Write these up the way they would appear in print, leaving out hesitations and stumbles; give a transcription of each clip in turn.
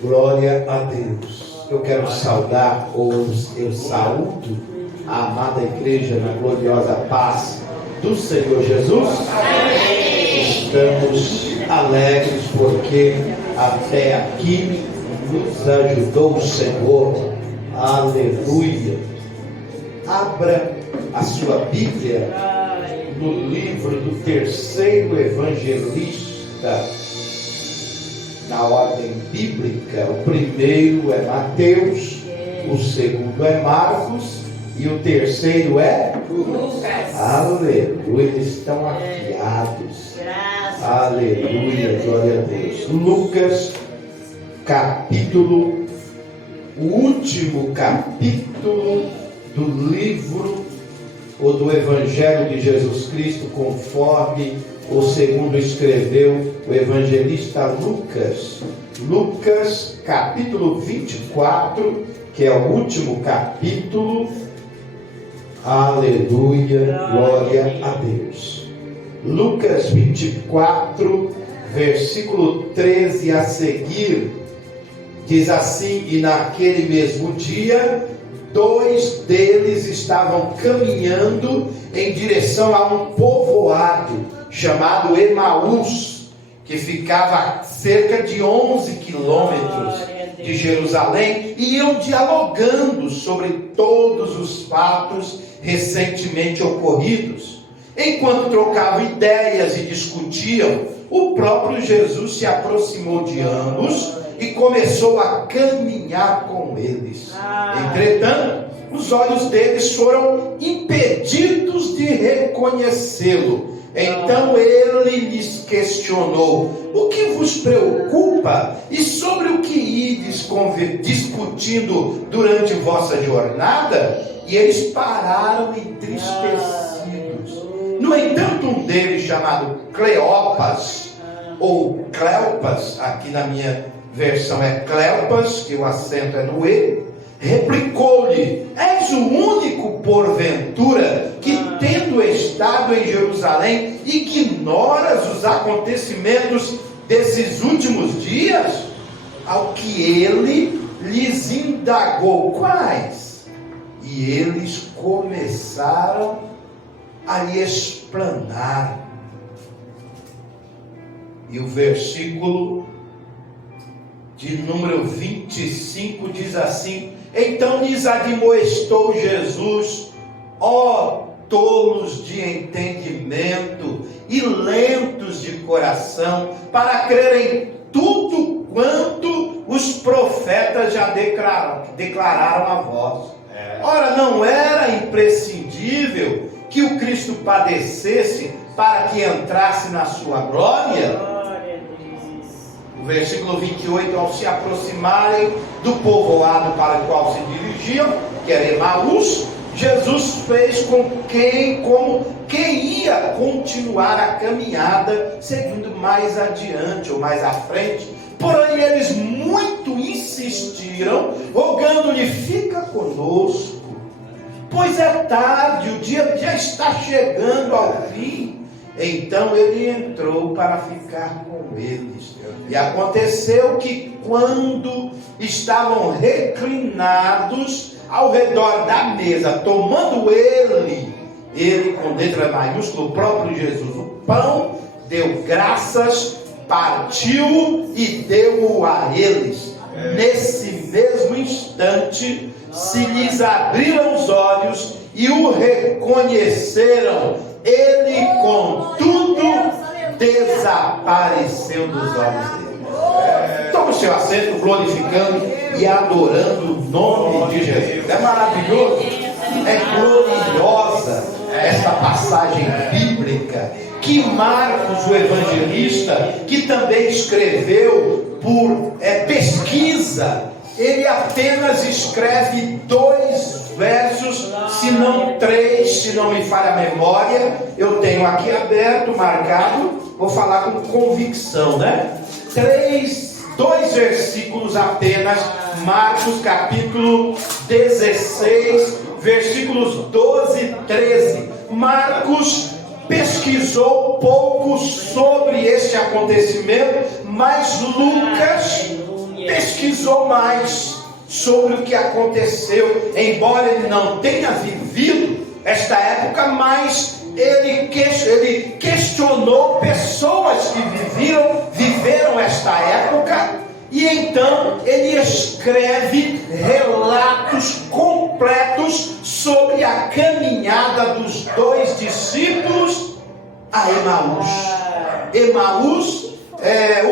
Glória a Deus. Eu quero saudar, ou eu saúdo a amada igreja na gloriosa paz do Senhor Jesus. Amém. Estamos alegres porque até aqui nos ajudou o Senhor. Aleluia. Abra a sua Bíblia no livro do terceiro evangelista na ordem bíblica. O primeiro é Mateus, o segundo é Marcos e o terceiro é Lucas. Aleluia, eles estão afiados. Aleluia, glória a Deus. Lucas, capítulo, o último capítulo do livro ou do Evangelho de Jesus Cristo, conforme o segundo escreveu o evangelista Lucas. Lucas, capítulo 24, que é o último capítulo. Aleluia, glória a Deus. Lucas 24, versículo 13 a seguir, diz assim: e naquele mesmo dia, dois deles estavam caminhando em direção a um povoado chamado Emaús, que ficava a cerca de 11 quilômetros de Jerusalém, e iam dialogando sobre todos os fatos recentemente ocorridos. Enquanto trocavam ideias e discutiam, o próprio Jesus se aproximou de ambos e começou a caminhar com eles. Entretanto, os olhos deles foram impedidos de reconhecê-lo. Então ele lhes questionou: o que vos preocupa? E sobre o que ides discutindo durante vossa jornada? E eles pararam entristecidos. No entanto, um deles, chamado Cleopas, ou Cleopas, aqui na minha versão é Cleopas, que o acento é no E, replicou-lhe: és o único, porventura, que tendo estado em Jerusalém, ignoras os acontecimentos desses últimos dias? Ao que ele lhes indagou: quais? E eles começaram a lhe explanar. E o versículo de número 25 diz assim: então lhes admoestou Jesus: ó tolos de entendimento e lentos de coração, para crerem tudo quanto os profetas já declararam a vós. Ora, não era imprescindível que o Cristo padecesse para que entrasse na sua glória? O versículo 28, ao se aproximarem do povoado para o qual se dirigiam, que era Emaús, Jesus fez como quem ia continuar a caminhada, seguindo mais adiante ou mais à frente. Porém eles muito insistiram, rogando-lhe: fica conosco, pois é tarde, o dia já está chegando ao fim. Então ele entrou para ficar com eles. E aconteceu que, quando estavam reclinados ao redor da mesa, tomando ele com letra maiúscula, o próprio Jesus, o pão, deu graças, partiu e deu-o a eles. Nesse mesmo instante se lhes abriram os olhos e o reconheceram. Ele, contudo, desapareceu dos olhos deles. Toma o seu assento, glorificando e adorando o nome de Jesus. É maravilhoso, é gloriosa esta passagem bíblica que Marcos, o evangelista, que também escreveu por pesquisa, ele apenas escreve 2 versos, se não 3, se não me falha a memória. Eu tenho aqui aberto, marcado, vou falar com convicção, né? 2 versículos apenas. Marcos capítulo 16, versículos 12 e 13. Marcos pesquisou pouco sobre este acontecimento, mas Lucas pesquisou pesquisou mais sobre o que aconteceu, embora ele não tenha vivido esta época, mas ele questionou pessoas que viveram esta época, e então ele escreve relatos completos sobre a caminhada dos dois discípulos a Emaús. Emaús,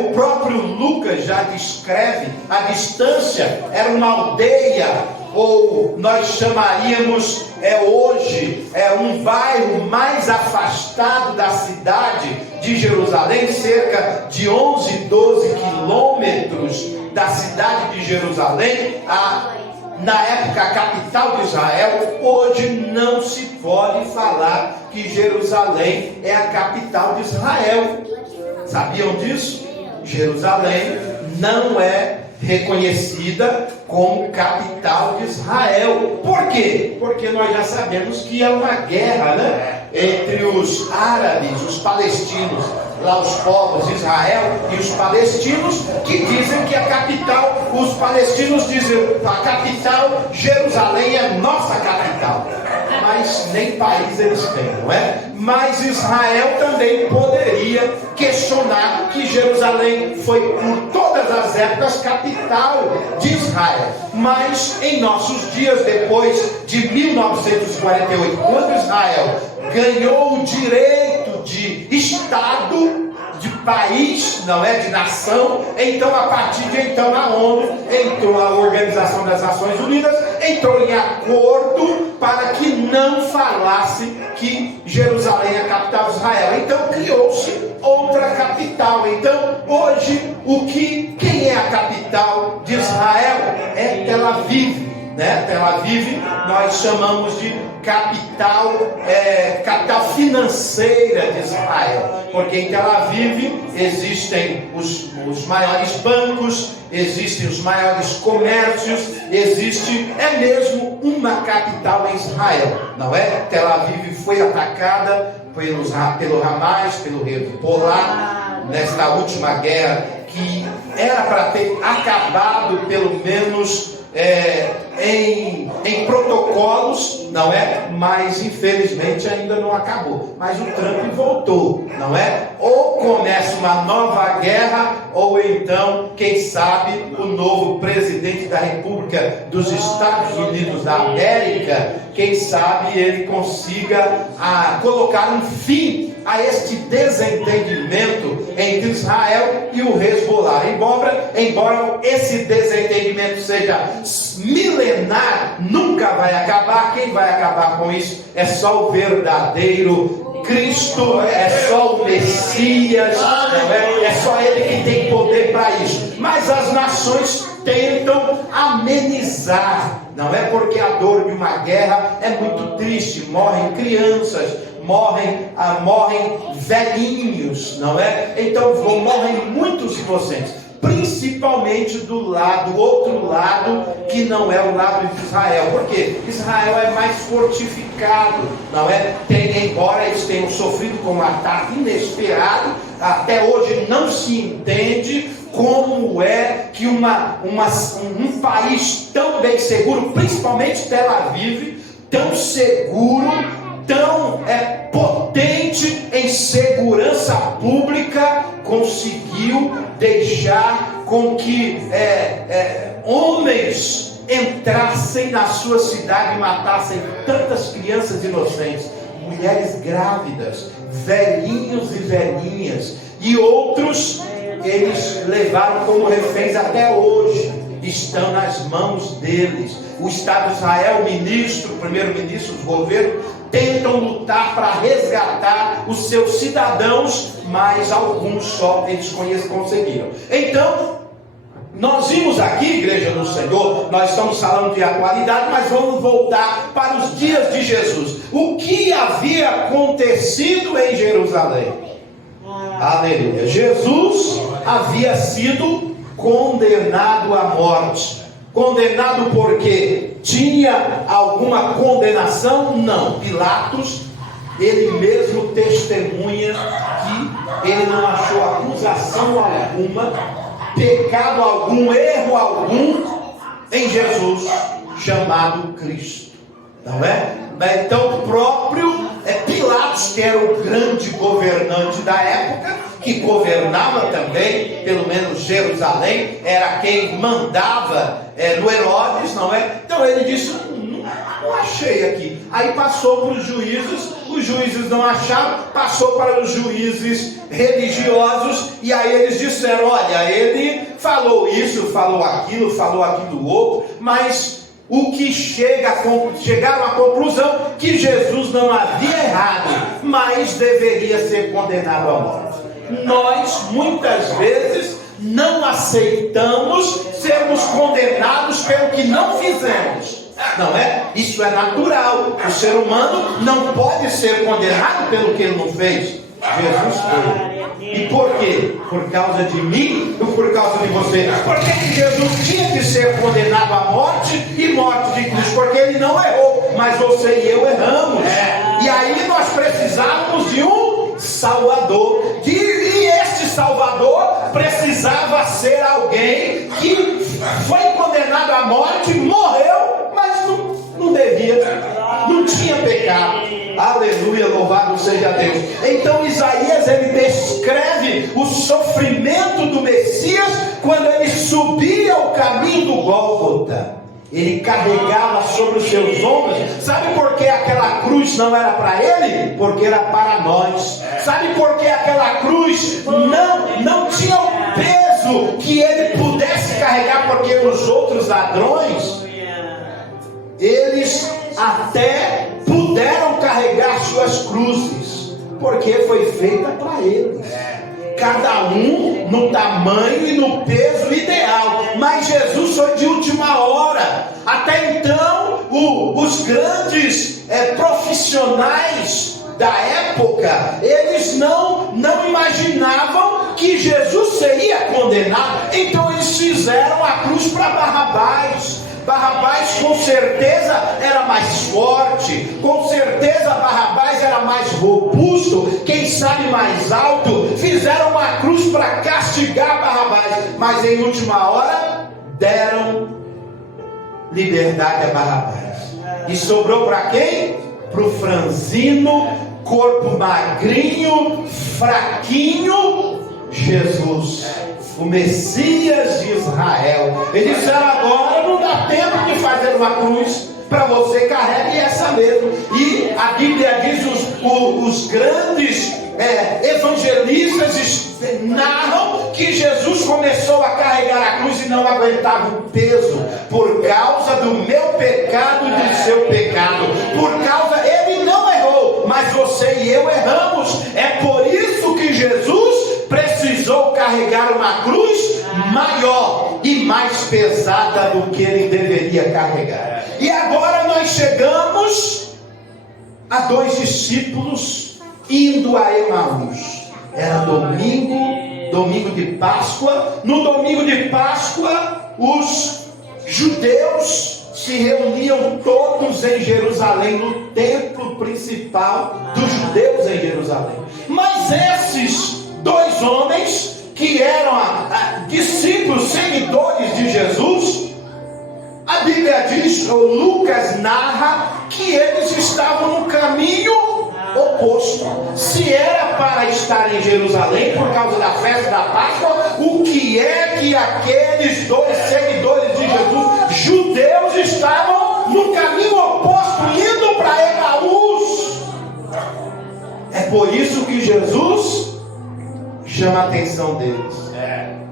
o próprio Lucas já descreve, a distância era uma aldeia, ou nós chamaríamos hoje um bairro mais afastado da cidade de Jerusalém, cerca de 11, 12 quilômetros da cidade de Jerusalém, na época a capital de Israel. Hoje não se pode falar que Jerusalém é a capital de Israel. Sabiam disso? Jerusalém não é reconhecida como capital de Israel. Por quê? Porque nós já sabemos que é uma guerra, entre os árabes, os palestinos, lá os povos de Israel e os palestinos, que dizem que a capital, os palestinos dizem, a capital Jerusalém é nossa capital. Mas nem país eles têm, não é? Mas Israel também poderia questionar que Jerusalém foi por todas as épocas capital de Israel. Mas em nossos dias, depois de 1948, quando Israel ganhou o direito de Estado, de país, não é, de nação, então a partir de então a ONU entrou, a Organização das Nações Unidas entrou em acordo para que não falasse que Jerusalém é a capital de Israel. Então criou-se outra capital. Então hoje quem é a capital de Israel? É Tel Aviv, né? Tel Aviv nós chamamos de capital financeira de Israel, porque em Tel Aviv existem os maiores bancos, existem os maiores comércios, existe mesmo uma capital em Israel, não é? Tel Aviv foi atacada pelo Hamas, pelo Hezbollah, nesta última guerra, que era para ter acabado pelo menos em protocolos, não é? Mas infelizmente ainda não acabou. Mas o Trump voltou, não é? Ou começa uma nova guerra, ou então, quem sabe, o novo presidente da República dos Estados Unidos da América, quem sabe ele consiga colocar um fim a este desentendimento entre Israel e o Hezbollah. Embora esse desentendimento seja milenar, nunca vai acabar. Quem vai acabar com isso é só o verdadeiro Cristo, é só o Messias, é só Ele que tem poder para isso. Mas as nações tentam amenizar, não é? Porque a dor de uma guerra é muito triste, morrem crianças, morrem velhinhos, não é? Então morrem muitos inocentes, principalmente do outro lado, que não é o lado de Israel, porque Israel é mais fortificado, não é? Embora eles tenham sofrido com um ataque inesperado, até hoje não se entende como é que um país tão bem seguro, principalmente Tel Aviv, tão seguro, tão potente em segurança pública, conseguiu deixar com que homens entrassem na sua cidade e matassem tantas crianças inocentes, mulheres grávidas, velhinhos e velhinhas, e outros eles levaram como reféns até hoje, estão nas mãos deles. O Estado de Israel, o primeiro-ministro, os governos tentam lutar para resgatar os seus cidadãos, mas alguns só eles conseguiram. Então, nós vimos aqui, Igreja do Senhor, nós estamos falando de atualidade, mas vamos voltar para os dias de Jesus. O que havia acontecido em Jerusalém? Aleluia. Jesus havia sido condenado à morte. Condenado porque tinha alguma condenação? Não. Pilatos, ele mesmo testemunha que ele não achou acusação alguma pecado algum, erro algum em Jesus, chamado Cristo. Não é? Então o próprio Pilatos, que era o grande governante da época, que governava também, pelo menos Jerusalém, era quem mandava no Herodes, não é? Então ele disse, não achei aqui. Aí passou para os juízes não acharam, passou para os juízes religiosos, e aí eles disseram, olha, ele falou isso, falou aquilo outro, mas o que chegaram à conclusão que Jesus não havia errado, mas deveria ser condenado à morte. Nós, muitas vezes, não aceitamos sermos condenados pelo que não fizemos. Não é? Isso é natural. O ser humano não pode ser condenado pelo que ele não fez. Jesus foi. E por quê? Por causa de mim ou por causa de você? Porque Jesus tinha que ser condenado à morte e morte de Cristo, porque ele não errou, mas você e eu erramos. E aí nós precisávamos de um Salvador, e este Salvador precisava ser alguém que foi condenado à morte, morreu, mas não devia, não tinha pecado. Aleluia, louvado seja Deus. Então Isaías, ele descreve o sofrimento do Messias quando ele subia o caminho do Gólgota. Ele carregava sobre os seus ombros. Sabe por que aquela cruz não era para ele? Porque era para nós. Sabe por que aquela cruz não tinha o peso que ele pudesse carregar? Porque os outros ladrões, eles até puderam carregar suas cruzes, porque foi feita para eles. Cada um no tamanho e no peso ideal. Mas Jesus foi de última hora. Até então, os grandes profissionais da época, eles não imaginavam que Jesus seria condenado. Então eles fizeram a cruz para Barrabás. Barrabás com certeza era mais forte, com certeza Barrabás era mais robusto, quem sabe mais alto. Fizeram uma cruz para castigar Barrabás, mas em última hora deram liberdade a Barrabás. E sobrou para quem? Para o franzino, corpo magrinho, fraquinho, Jesus, o Messias de Israel. Eles disseram, agora não dá tempo de fazer uma cruz, para você carregue essa mesmo. E a Bíblia diz, os grandes evangelistas narram que Jesus começou a carregar a cruz e não aguentava o peso, por causa do meu pecado e do seu pecado. Por causa, ele não errou, mas você e eu erramos. É por isso que Jesus precisou carregar uma cruz maior e mais pesada do que ele deveria carregar. E agora nós chegamos a 2 discípulos indo a Emaús. Era domingo de Páscoa. No domingo de Páscoa, os judeus se reuniam todos em Jerusalém, no templo principal dos judeus em Jerusalém. Mas esses 2 homens, que eram discípulos, seguidores de Jesus, a Bíblia diz, ou Lucas narra, que eles estavam no caminho oposto. Se era para estar em Jerusalém por causa da festa da Páscoa, o que é que aqueles 2 seguidores de Jesus, judeus, estavam no caminho oposto, indo para Emaús? É por isso que Jesus chama a atenção deles.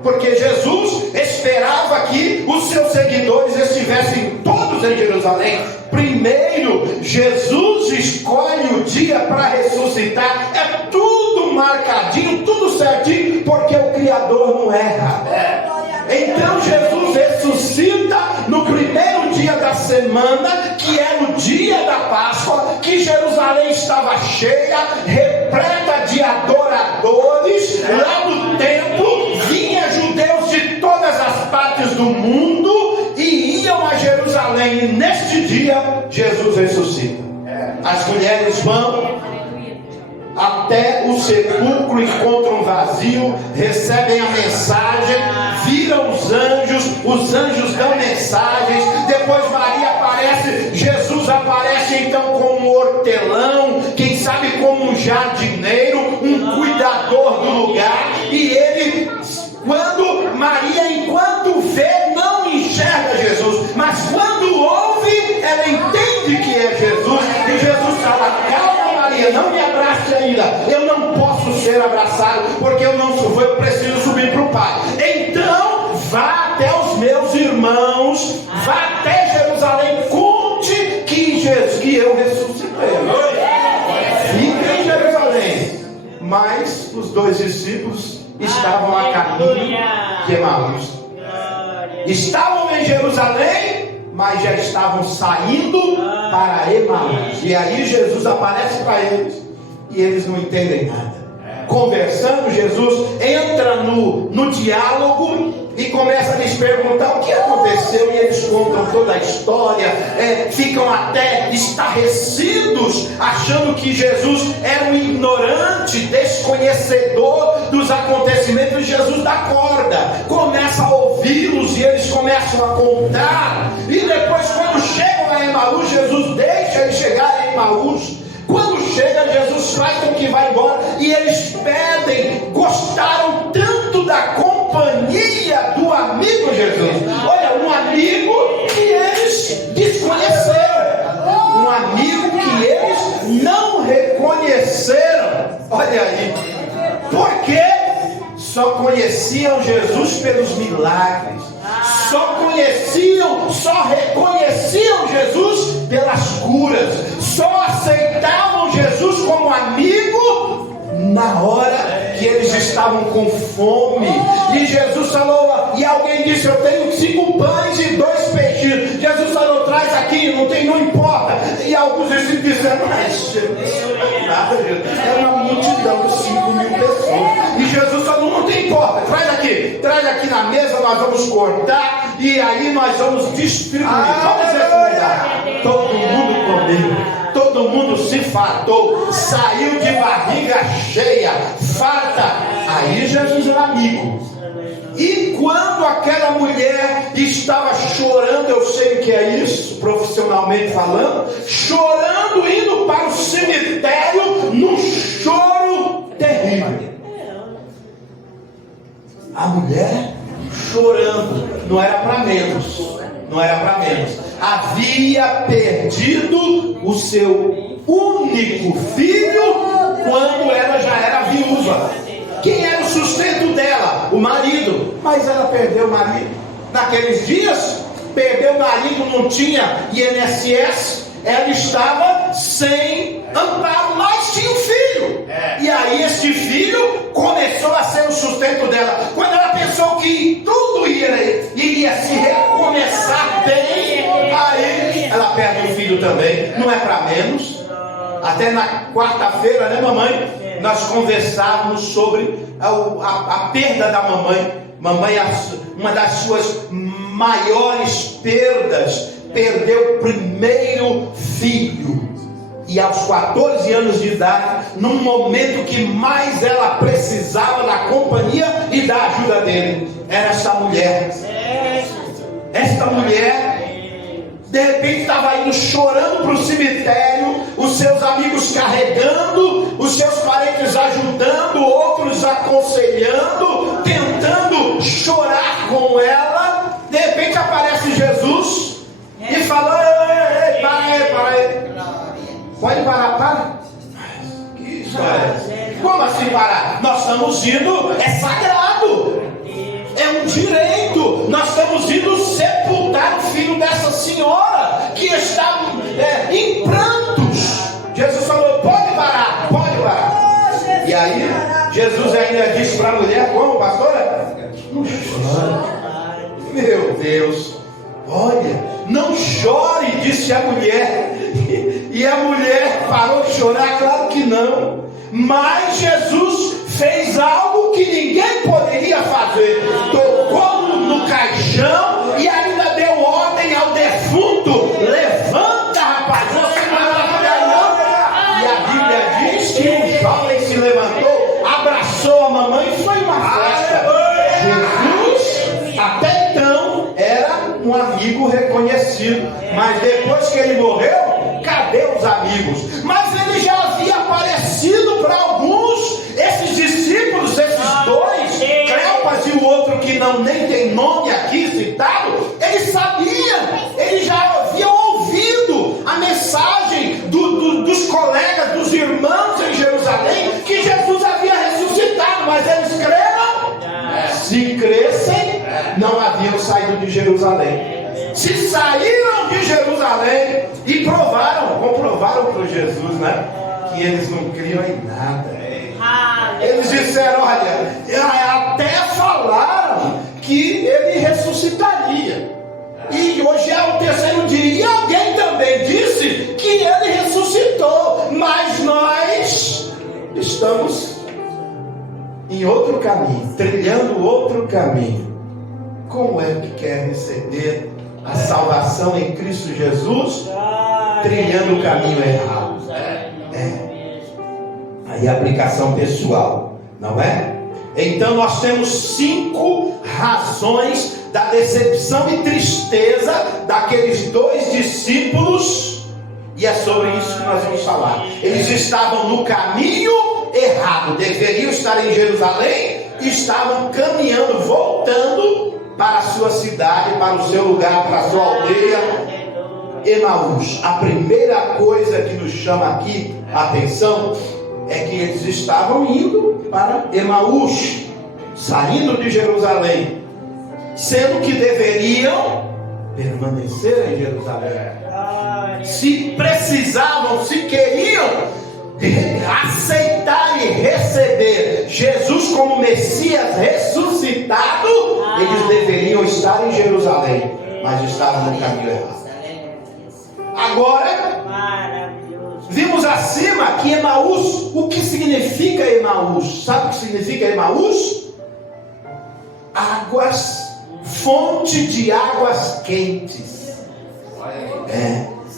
Porque Jesus esperava que os seus seguidores estivessem todos em Jerusalém. Primeiro, Jesus escolhe o dia para ressuscitar. É tudo marcadinho, tudo certinho, porque o Criador não erra. Então Jesus ressuscita no primeiro dia da semana, que é no dia da Páscoa, que Jerusalém estava cheia, repleta de adoradores. Lá no templo vinha judeus de todas as partes do mundo e iam a Jerusalém. E neste dia Jesus ressuscita. As mulheres vão até o sepulcro, encontram vazio, recebem a mensagem, viram os anjos dão mensagens, depois Maria aparece, Jesus aparece então como um hortelão, quem sabe como um jardineiro, um cuidador do lugar, e ele, Maria, enquanto vê, não enxerga Jesus, mas quando ouve, ela entende que é Jesus, e Jesus fala: calma Maria, não me abrace ainda, eu não posso ser abraçado, porque eu preciso subir para o Pai. Então, vá até os meus irmãos, vá até Jerusalém, conte que eu ressuscitei. Fica em Jerusalém. Mas os 2 discípulos estavam a caminho de Emaús. Estavam em Jerusalém, mas já estavam saindo para Emaús. E aí Jesus aparece para eles e eles não entendem nada. Conversando, Jesus entra no diálogo e começa a lhes perguntar o que aconteceu, e eles contam toda a história, ficam até estarrecidos, achando que Jesus era um ignorante, desconhecedor dos acontecimentos. E Jesus dá corda, começa a ouvi-los, e eles começam a contar, e depois, quando chegam a Emaús, Jesus deixa eles chegarem a Emaús. Quando chega, Jesus faz com que vá embora, e eles pedem, gostaram tanto da companhia do amigo Jesus. Olha, um amigo que eles desconheceram, um amigo que eles não reconheceram. Olha aí, porque só conheciam Jesus pelos milagres, só reconheciam Jesus pelas curas, só aceitavam Jesus como amigo na hora que eles estavam com fome. E Jesus falou, e alguém disse: eu tenho 5 pães e 2 peixinhos. Jesus falou: traz aqui, não importa. E alguns disseram: mas nada, Jesus, é uma multidão de 5.000 pessoas. E Jesus falou: não tem importa, traz aqui na mesa, nós vamos cortar, e aí nós vamos distribuir. Vamos ver como dá. Todo mundo comeu, todo mundo se fartou, saiu de barriga cheia, farta. Aí Jesus era amigo. E quando aquela mulher estava chorando, eu sei o que é isso, profissionalmente falando, chorando, indo para o cemitério, num choro terrível. A mulher chorando, não era para menos. Havia perdido o seu único filho quando ela já era viúva. Quem era o sustento dela? O marido. Mas ela perdeu o marido. Naqueles dias, perdeu o marido, não tinha INSS, ela estava sem amparo, mas tinha um filho. E aí esse filho começou a ser o sustento dela. Quando ela pensou que tudo iria se recomeçar bem, aí ela perde o filho também. Não é para menos. Até na quarta-feira, né, mamãe? Nós conversávamos sobre a perda da mamãe. Mamãe, uma das suas maiores perdas, perdeu o primeiro filho. E aos 14 anos de idade, num momento que mais ela precisava da companhia e da ajuda dele, era essa mulher. Esta mulher, de repente, estava indo chorando para o cemitério, os seus amigos carregando, os seus parentes ajudando, outros aconselhando, tentando chorar com ela. De repente aparece Jesus e fala: ei, para aí. Pode parar, para. Que história é essa? Como assim parar? Nós estamos indo, é sagrado, é um direito. Nós estamos indo sepultar o filho dessa senhora que está em prantos. Jesus falou: pode parar. E aí Jesus ainda disse para a mulher: como, pastora? Não chore. Meu Deus, olha, não chore, disse a mulher. E a mulher parou de chorar? Claro que não. Mas Jesus fez algo que ninguém poderia fazer. Tocou no caixão e ainda deu ordem ao defunto: levanta, rapaz, você não vai ficar não. E a Bíblia diz que o jovem um amigo reconhecido. Mas depois que ele morreu, cadê os amigos? Mas ele já havia aparecido para alguns, esses discípulos, esses dois, Cleopas e o outro que nem tem nome aqui citado, eles sabiam, eles já haviam ouvido a mensagem dos colegas, dos irmãos em Jerusalém, que Jesus havia ressuscitado, mas eles creram? Se crescem, não haviam saído de Jerusalém. Se saíram de Jerusalém e comprovaram para Jesus, né, que eles não criam em nada. Eles disseram, olha, até falaram que ele ressuscitaria. E hoje é o terceiro dia. E alguém também disse que ele ressuscitou. Mas nós estamos em outro caminho, trilhando outro caminho. Como é que quer receber a salvação em Cristo Jesus, trilhando o caminho errado? Aí a aplicação pessoal, não é? Então nós temos 5 razões da decepção e tristeza daqueles dois discípulos, e é sobre isso que nós vamos falar. Eles estavam no caminho errado, deveriam estar em Jerusalém, estavam caminhando, voltando para a sua cidade, para o seu lugar, para a sua aldeia, Emaús. A primeira coisa que nos chama aqui a atenção é que eles estavam indo para Emaús, saindo de Jerusalém, sendo que deveriam permanecer em Jerusalém. Se precisavam, se queriam aceitar e receber Jesus como Messias ressuscitado, eles deveriam estar em Jerusalém, mas estavam no caminho errado. Agora, vimos acima que Emaús, o que significa Emaús? Sabe o que significa Emaús? Águas, fonte de águas quentes.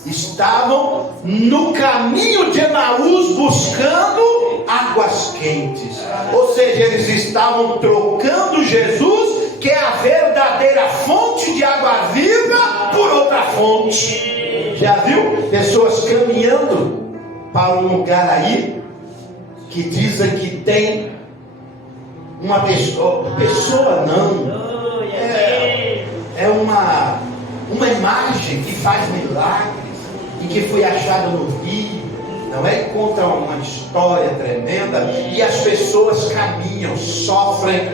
Estavam no caminho de Emaús buscando águas quentes. Ou seja, eles estavam trocando Jesus, que é a verdadeira fonte de água viva, por outra fonte. Já viu? Pessoas caminhando para um lugar aí que dizem que tem uma pessoa não, é uma imagem que faz milagres e que foi achada no rio, não é? Conta uma história tremenda, e as pessoas caminham, sofrem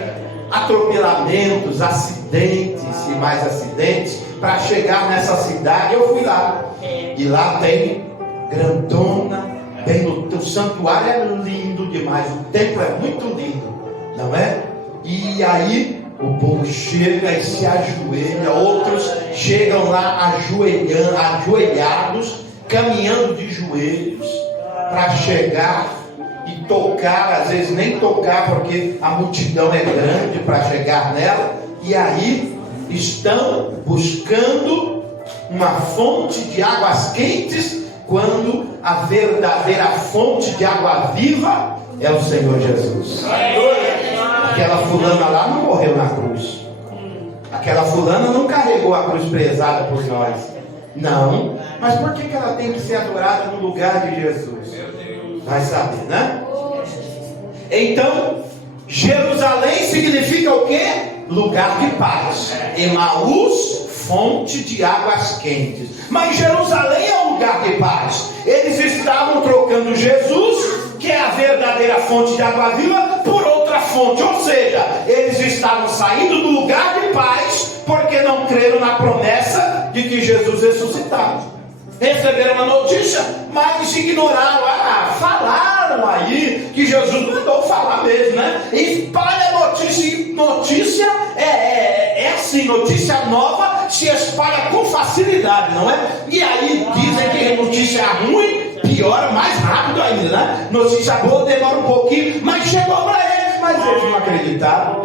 atropelamentos, acidentes e mais acidentes para chegar nessa cidade. Eu fui lá, e lá tem grandona, bem o santuário é lindo demais, o templo é muito lindo, não é? E aí o povo chega e se ajoelha, outros chegam lá ajoelhados, caminhando de joelhos para chegar e tocar, às vezes nem tocar porque a multidão é grande para chegar nela, e aí estão buscando uma fonte de águas quentes, quando a verdadeira fonte de água viva é o Senhor Jesus. Aquela fulana lá não morreu na cruz, aquela fulana não carregou a cruz pesada por nós, não. Mas por que ela tem que ser adorada no lugar de Jesus? Vai saber, né? Então, Jerusalém significa o quê? Lugar de paz. Emaús, fonte de águas quentes. Mas Jerusalém é um lugar de paz. Eles estavam trocando Jesus, que é a verdadeira fonte de água viva, por outra fonte. Ou seja, eles estavam saindo do lugar de paz porque não creram na promessa de que Jesus ressuscitava. Receberam uma notícia, mas ignoraram. Falaram aí que Jesus mandou falar mesmo, né? Espalha notícia. Notícia é assim, notícia nova se espalha com facilidade, não é? E aí dizem que notícia ruim piora mais rápido ainda, né? Notícia boa demora um pouquinho, mas chegou para eles, mas eles não acreditaram.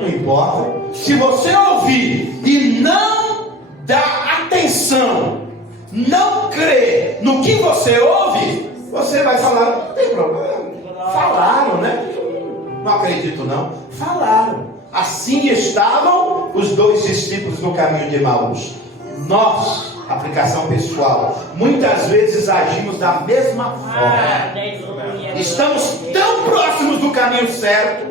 Não importa. Se você ouvir e não dar atenção, não crer no que você ouve, você vai falar, não tem problema. Falaram, né? Não acredito não. Falaram. Assim estavam viram os dois discípulos no caminho de Emaús? Nós, aplicação pessoal, muitas vezes agimos da mesma forma. Estamos tão próximos do caminho certo,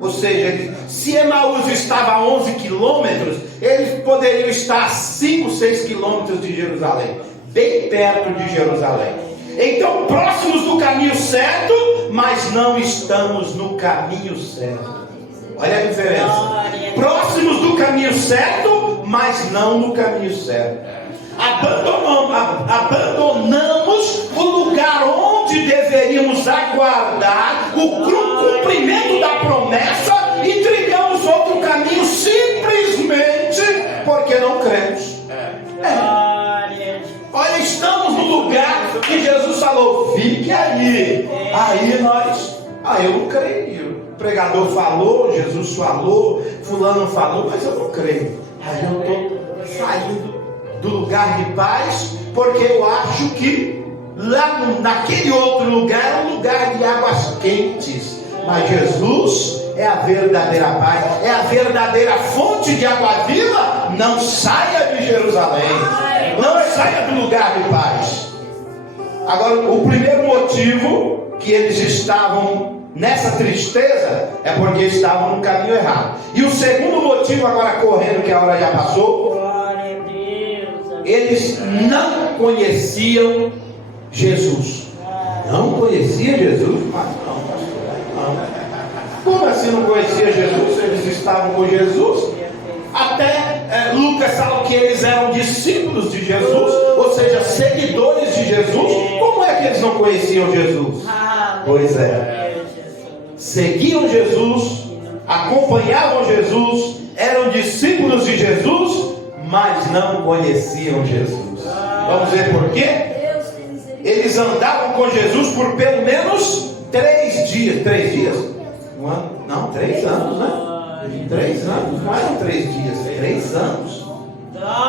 ou seja, se Emaús estava a 11 quilômetros, eles poderiam estar a 5, 6 quilômetros de Jerusalém, bem perto de Jerusalém. Então, próximos do caminho certo, mas não estamos no caminho certo. Olha a diferença. Próximos do caminho certo, mas não no caminho certo. Abandonamos o lugar onde deveríamos aguardar o cumprimento da promessa e trilhamos outro caminho simplesmente porque não cremos. Olha, estamos no lugar que Jesus falou, fique aí. Aí eu não creio. O pregador falou, Jesus falou, fulano falou, mas eu não creio. Aí eu estou saindo do lugar de paz, porque eu acho que lá naquele outro lugar é um lugar de águas quentes. Mas Jesus é a verdadeira paz, é a verdadeira fonte de água viva. Não saia de Jerusalém, não saia do lugar de paz. Agora, o primeiro motivo que eles estavam nessa tristeza é porque estavam no caminho errado. E o segundo motivo, agora correndo que a hora já passou, eles não conheciam Jesus. Não conhecia Jesus? Mas não. Como assim não conhecia Jesus? Eles estavam com Jesus. Até Lucas fala que eles eram discípulos de Jesus, ou seja, seguidores de Jesus. Como é que eles não conheciam Jesus? Pois é, seguiam Jesus, acompanhavam Jesus, eram discípulos de Jesus, mas não conheciam Jesus. Vamos ver por quê? Eles andavam com Jesus por pelo menos 3 dias. 3 dias? Não, 3 anos, né? 3 anos, não eram 3 dias, 3 anos.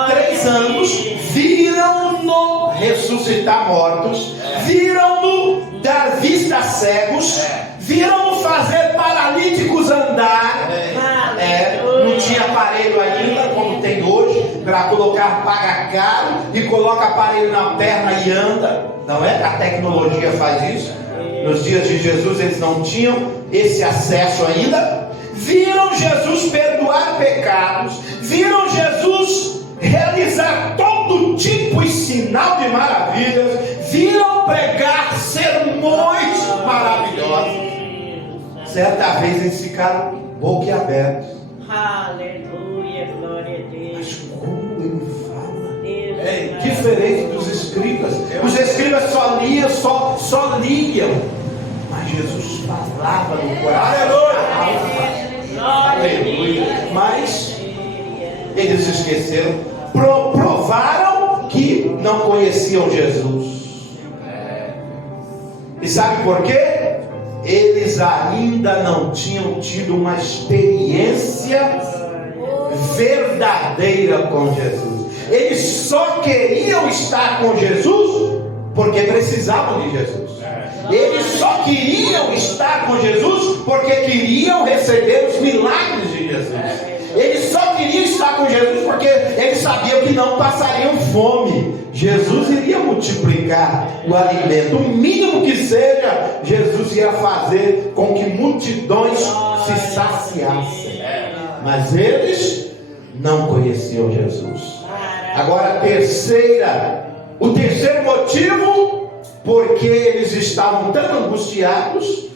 3 anos, viram-no ressuscitar mortos, viram-no dar vista a cegos, viram-no fazer paralíticos andar. Não tinha aparelho ainda, como tem hoje, para colocar, paga caro e coloca aparelho na perna e anda. Não é? A tecnologia faz isso. Nos dias de Jesus eles não tinham esse acesso ainda. Viram Jesus perdoar pecados, viram Jesus realizar todo tipo e sinal de maravilhas, viram pregar sermões maravilhosos. Certa vez eles ficaram boquiabertos. Aleluia, glória a Deus. Mas como ele fala? É diferente dos escribas. Os escribas só liam, só liam. Mas Jesus falava no coração. Aleluia. Mas eles esqueceram. Provaram que não conheciam Jesus. E sabe por quê? Eles ainda não tinham tido uma experiência verdadeira com Jesus. Eles só queriam estar com Jesus porque precisavam de Jesus. Eles só queriam estar com Jesus porque queriam receber os milagres de Jesus. Eles só queriam estar com Jesus porque eles sabiam que não passariam fome. Jesus iria multiplicar o alimento, o mínimo que seja, Jesus ia fazer com que multidões se saciassem. Mas eles não conheciam Jesus. Agora o terceiro motivo, porque eles estavam tão angustiados,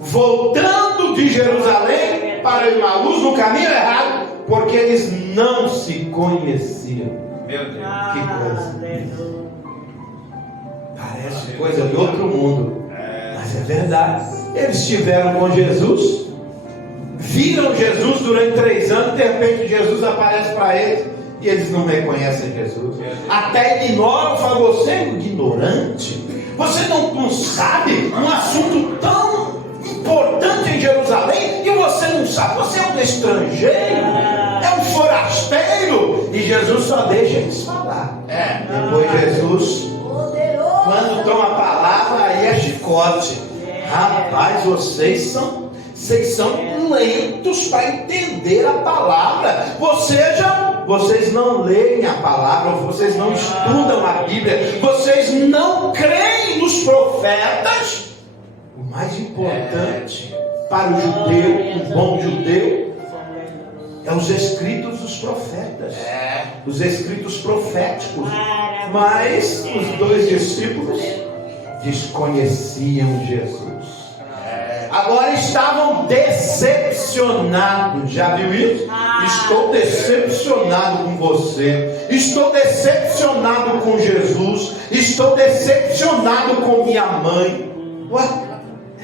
voltando de Jerusalém para Emaús no caminho errado, porque eles não se conheciam. Meu Deus, que coisa! Parece coisa de outro mundo, mas é verdade. Eles estiveram com Jesus, viram Jesus durante 3 anos, de repente Jesus aparece para eles e eles não reconhecem Jesus. Até ignoram, falam: você é ignorante, você não sabe um assunto tão importante em Jerusalém e você não sabe, você é um estrangeiro, é um forasteiro. E Jesus só deixa eles falar. Depois Jesus, quando toma a palavra, aí é chicote. Rapaz, vocês são lentos para entender a palavra. Ou seja, vocês não leem a palavra, vocês não estudam a Bíblia, vocês não creem nos profetas. O mais importante para o judeu, o bom judeu, é os escritos dos profetas, os escritos proféticos. Mas os dois discípulos desconheciam Jesus. Agora estavam decepcionados. Já viu isso? Estou decepcionado com você. Estou decepcionado com Jesus. Estou decepcionado com minha mãe. Ué?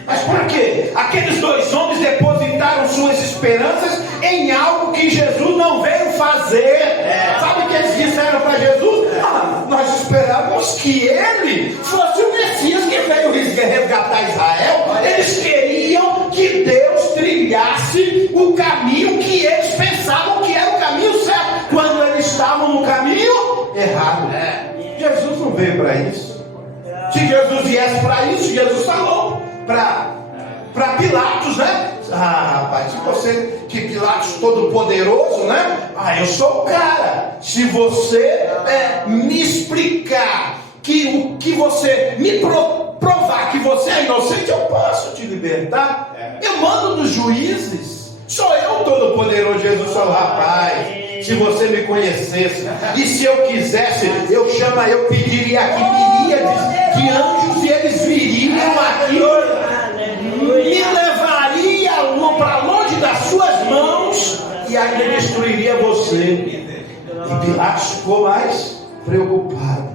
Mas por quê? Aqueles dois homens depositaram suas esperanças em algo que Jesus não veio fazer. Sabe o que eles disseram para Jesus? Nós esperávamos que ele fosse o Messias que veio resgatar Israel. Eles queriam que Deus trilhasse o caminho que eles pensavam que era o caminho certo, quando eles estavam no caminho errado. Jesus não veio para isso. Se Jesus viesse para isso, Jesus falou para Pilatos, né? Rapaz, se você, que Pilatos todo poderoso, né? Eu sou o cara. Se você me explicar que o que você me provar que você é inocente, eu posso te libertar. Eu mando dos juízes. Sou eu todo poderoso. Jesus falou: rapaz, se você me conhecesse, e se eu quisesse, eu pediria aqui miríades de anjos e eles viriam aqui, me levaria para longe das suas mãos e ainda destruiria você. E Pilatos ficou mais preocupado,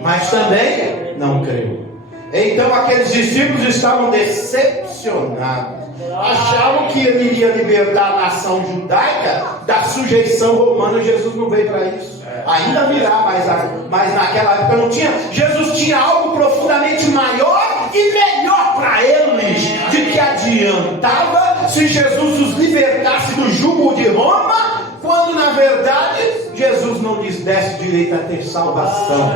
mas também não creu. Então aqueles discípulos estavam decepcionados. Achavam que ele iria libertar a nação judaica da sujeição romana. Jesus não veio para isso. Ainda virá, mas naquela época não tinha. Jesus tinha algo profundamente maior e melhor para eles. De que adiantava se Jesus os libertasse do jugo de Roma, quando na verdade Jesus não lhes desse direito a ter salvação.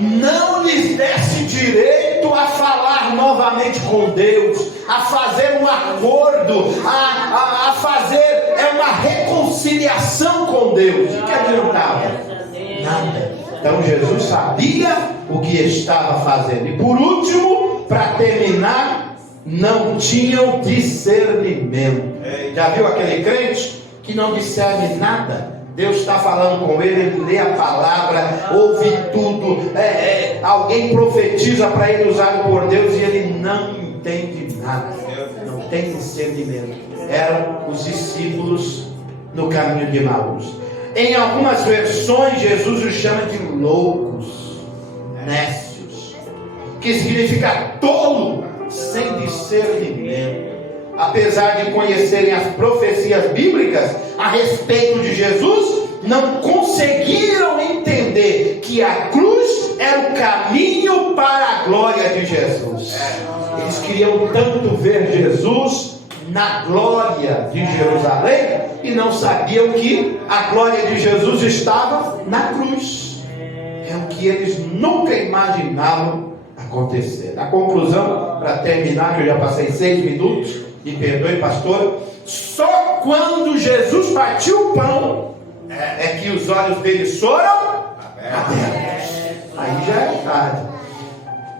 Não lhes desse direito a falar novamente com Deus, a fazer um acordo, a fazer uma reconciliação com Deus. O que adiantava? Nada. Então Jesus sabia o que estava fazendo. E por último, para terminar, não tinham discernimento. Já viu aquele crente que não discerne nada? Deus está falando com ele lê a palavra, ouve tudo, alguém profetiza para ele usado por Deus e ele não entende nada, não tem discernimento. Eram os discípulos no caminho de Emaús. Em algumas versões Jesus os chama de loucos, nécios, que significa tolo, sem discernimento. Apesar de conhecerem as profecias bíblicas a respeito de Jesus, não conseguiram entender que a cruz era o caminho para a glória de Jesus. Eles queriam tanto ver Jesus na glória de Jerusalém e não sabiam que a glória de Jesus estava na cruz. É o que eles nunca imaginavam acontecer. A conclusão, para terminar, que eu já passei 6 minutos, e perdoe, pastor, só quando Jesus partiu o pão é que os olhos deles foram abertos. Aí já era tarde.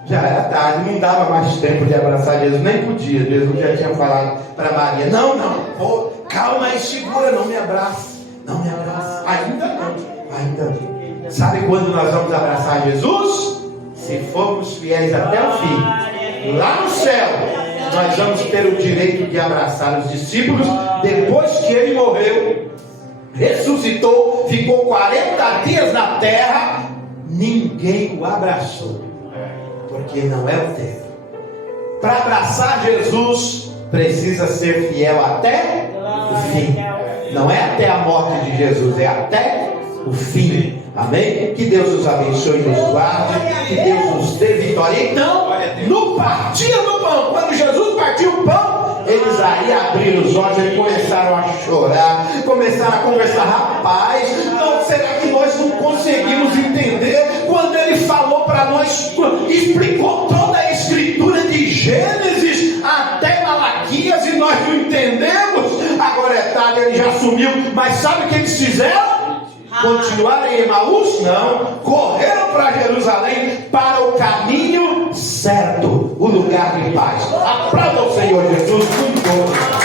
Já era tarde, não dava mais tempo de abraçar Jesus, nem podia. Jesus já tinha falado para Maria: não, calma aí, segura, não me abrace. Não me abrace. Ainda não. Sabe quando nós vamos abraçar Jesus? Se formos fiéis até o fim, lá no céu, nós vamos ter o direito de abraçar os discípulos. Depois que ele morreu, ressuscitou, ficou 40 dias na terra, ninguém o abraçou, porque não é o tempo. Para abraçar Jesus, precisa ser fiel até o fim. Não é até a morte de Jesus, é até o fim. Amém? Que Deus nos abençoe e nos guarde, que Deus nos dê vitória. Então, no partir do pão, quando Jesus partiu o pão, eles aí abriram os olhos e começaram a chorar, começaram a conversar: rapaz, será que nós não conseguimos entender quando ele falou para nós, explicou toda a escritura de Gênesis até Malaquias, e nós Jerusalém já sumiu, mas sabe o que eles fizeram? Continuaram em Emaús? Não, correram para Jerusalém, para o caminho certo, o lugar de paz. Aplauda o Senhor Jesus com todo.